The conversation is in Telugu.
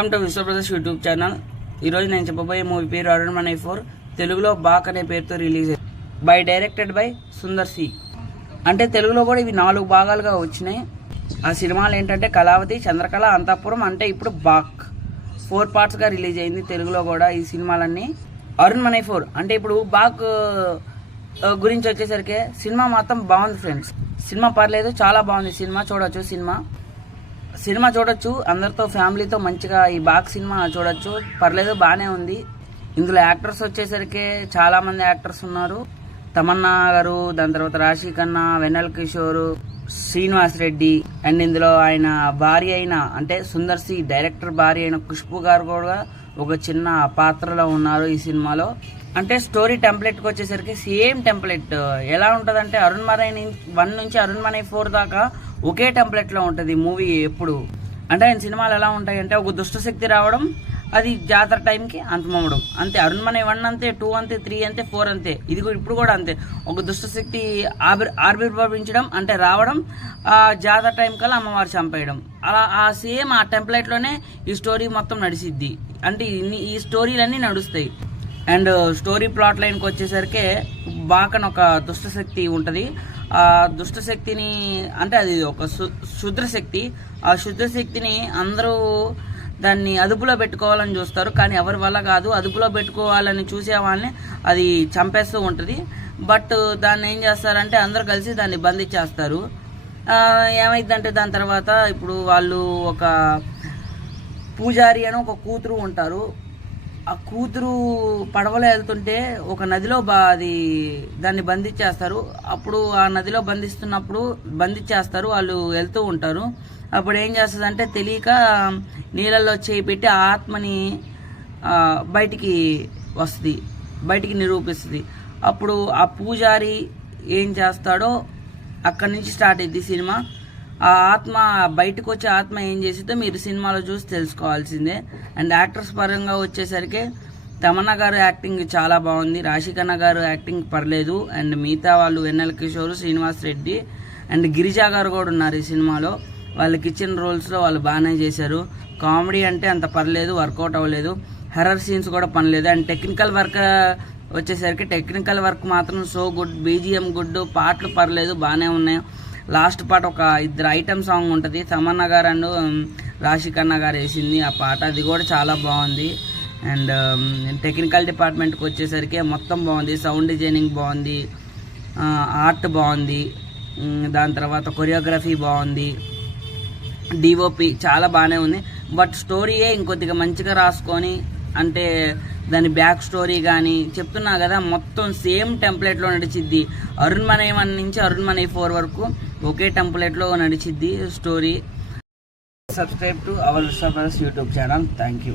Welcome to Vishwapradarsh YouTube channel. ఈరోజు నేను చెప్పబోయే మూవీ పేరు అరుణ్ 4 తెలుగులో బాక్ అనే పేరుతో release directed by Sundar C. అంటే తెలుగులో కూడా ఇవి 4 భాగాలుగా వచ్చినాయి. ఆ సినిమాలు ఏంటంటే కళావతి, చంద్రకళ, అంతఃపురం. అంటే ఇప్పుడు బాక్ 4 పార్ట్స్గా రిలీజ్ అయింది తెలుగులో కూడా ఈ సినిమాలన్నీ. అరుణ్ 4 అంటే ఇప్పుడు బాక్ గురించి వచ్చేసరికి సినిమా మొత్తం బాగుంది ఫ్రెండ్స్. సినిమా పర్లేదు, చాలా బాగుంది సినిమా. సినిమా చూడొచ్చు అందరితో, ఫ్యామిలీతో మంచిగా ఈ బాక్ సినిమా చూడొచ్చు. పర్లేదు, బాగానే ఉంది. ఇందులో యాక్టర్స్ వచ్చేసరికి చాలా మంది యాక్టర్స్ ఉన్నారు. తమన్నా గారు, దాని తర్వాత రాశి ఖన్నా, వెన్నెల కిషోర్, శ్రీనివాస్ రెడ్డి, అండ్ ఇందులో ఆయన భార్య అయిన అంటే సుందర్ సి డైరెక్టర్ భార్య అయిన ఖుష్బు గారు కూడా ఒక చిన్న పాత్రలో ఉన్నారు ఈ సినిమాలో. అంటే స్టోరీ టెంప్లెట్కి వచ్చేసరికి సేమ్ టెంప్లెట్ ఎలా ఉంటుందంటే అరుణ్ 1 నుంచి అరుణ్ 4 దాకా ఒకే టెంప్లెట్లో ఉంటుంది మూవీ ఎప్పుడు. అంటే ఆయన సినిమాలు ఎలా ఉంటాయంటే ఒక దుష్టశక్తి రావడం, అది జాతర టైంకి అంతమవ్వడం అంతే. అరుణ్ 1 అంతే, 2 అంతే, 3 అంతే, 4 అంతే. ఇది ఇప్పుడు కూడా అంతే. ఒక దుష్టశక్తి ఆవిర్భవించడం అంటే రావడం, జాతర టైం కల్లా అమ్మవారు చంపేయడం. అలా ఆ సేమ్ ఆ టెంప్లెట్లోనే ఈ స్టోరీ మొత్తం నడిచిద్ది. అంటే ఈ స్టోరీలన్నీ నడుస్తాయి. అండ్ స్టోరీ ప్లాట్ లైన్కి వచ్చేసరికి బాకన్ ఒక దుష్టశక్తి ఉంటుంది. ఆ దుష్టశక్తిని అంటే అది ఒక శుద్రశక్తి. ఆ శుద్రశక్తిని అందరూ దాన్ని అదుపులో పెట్టుకోవాలని చూస్తారు, కానీ ఎవరి వల్ల కాదు. అదుపులో పెట్టుకోవాలని చూసే వాళ్ళని అది చంపేస్తూ ఉంటుంది. బట్ దాన్ని ఏం చేస్తారంటే అందరూ కలిసి దాన్ని బంధించేస్తారు. ఏమైందంటే దాని తర్వాత ఇప్పుడు వాళ్ళు ఒక పూజారి అని ఒక కూతురు ఉంటారు. ఆ కూతురు పడవలో వెళ్తుంటే ఒక నదిలో దాన్ని బంధించేస్తారు. అప్పుడు ఆ నదిలో బంధించేస్తారు. వాళ్ళు వెళ్తూ ఉంటారు. అప్పుడు ఏం చేస్తుందంటే తెలియక నీళ్ళల్లో చేయి పెట్టి ఆ ఆత్మని బయటికి వస్తుంది, బయటికి నిరూపిస్తుంది. అప్పుడు ఆ పూజారి ఏం చేస్తాడో అక్కడి నుంచి స్టార్ట్ అయింది సినిమా. ఆ ఆత్మ బయటకు వచ్చే ఆత్మ ఏం చేసిందో మీరు సినిమాలో చూసి తెలుసుకోవాల్సిందే. అండ్ యాక్టర్స్ పరంగా వచ్చేసరికి తమన్నా గారు యాక్టింగ్ చాలా బాగుంది, రాశి ఖన్నా గారు యాక్టింగ్ పర్లేదు, అండ్ మిగతా వాళ్ళు వెన్నెల కిషోర్, శ్రీనివాస్ రెడ్డి అండ్ గిరిజా గారు కూడా ఉన్నారు ఈ సినిమాలో. వాళ్ళకి ఇచ్చిన రోల్స్లో వాళ్ళు బాగానే చేశారు. కామెడీ అంటే అంత పర్లేదు, వర్కౌట్ అవ్వలేదు. హర్రర్ సీన్స్ కూడా పనిలేదు. అండ్ టెక్నికల్ వర్క్ మాత్రం సో గుడ్. బీజిఎం గుడ్, పాటలు పర్లేదు, బాగానే ఉన్నాయి. లాస్ట్ పాట ఒక 2 ఐటమ్ సాంగ్ ఉంటుంది, తమన్నా గారు అండ్ రాశి ఖన్నా గారు వేసింది ఆ పాట. అది కూడా చాలా బాగుంది. అండ్ టెక్నికల్ డిపార్ట్మెంట్కి వచ్చేసరికి మొత్తం బాగుంది. సౌండ్ డిజైనింగ్ బాగుంది, ఆర్ట్ బాగుంది, దాని తర్వాత కొరియోగ్రఫీ బాగుంది, డిఓపి చాలా బాగానే ఉంది. బట్ స్టోరీయే ఇంకొద్దిగా మంచిగా రాసుకొని, అంటే దాని బ్యాక్ స్టోరీ కానీ చెప్తున్నా కదా, మొత్తం సేమ్ టెంప్లెట్లో నడిచిద్ది. అరుణ్ 1 నుంచి అరుణ్ 4 వరకు ఒకే టెంప్లెట్లో నడిచిద్ది story. Subscribe to our Vishwapradarsh YouTube channel. Thank you.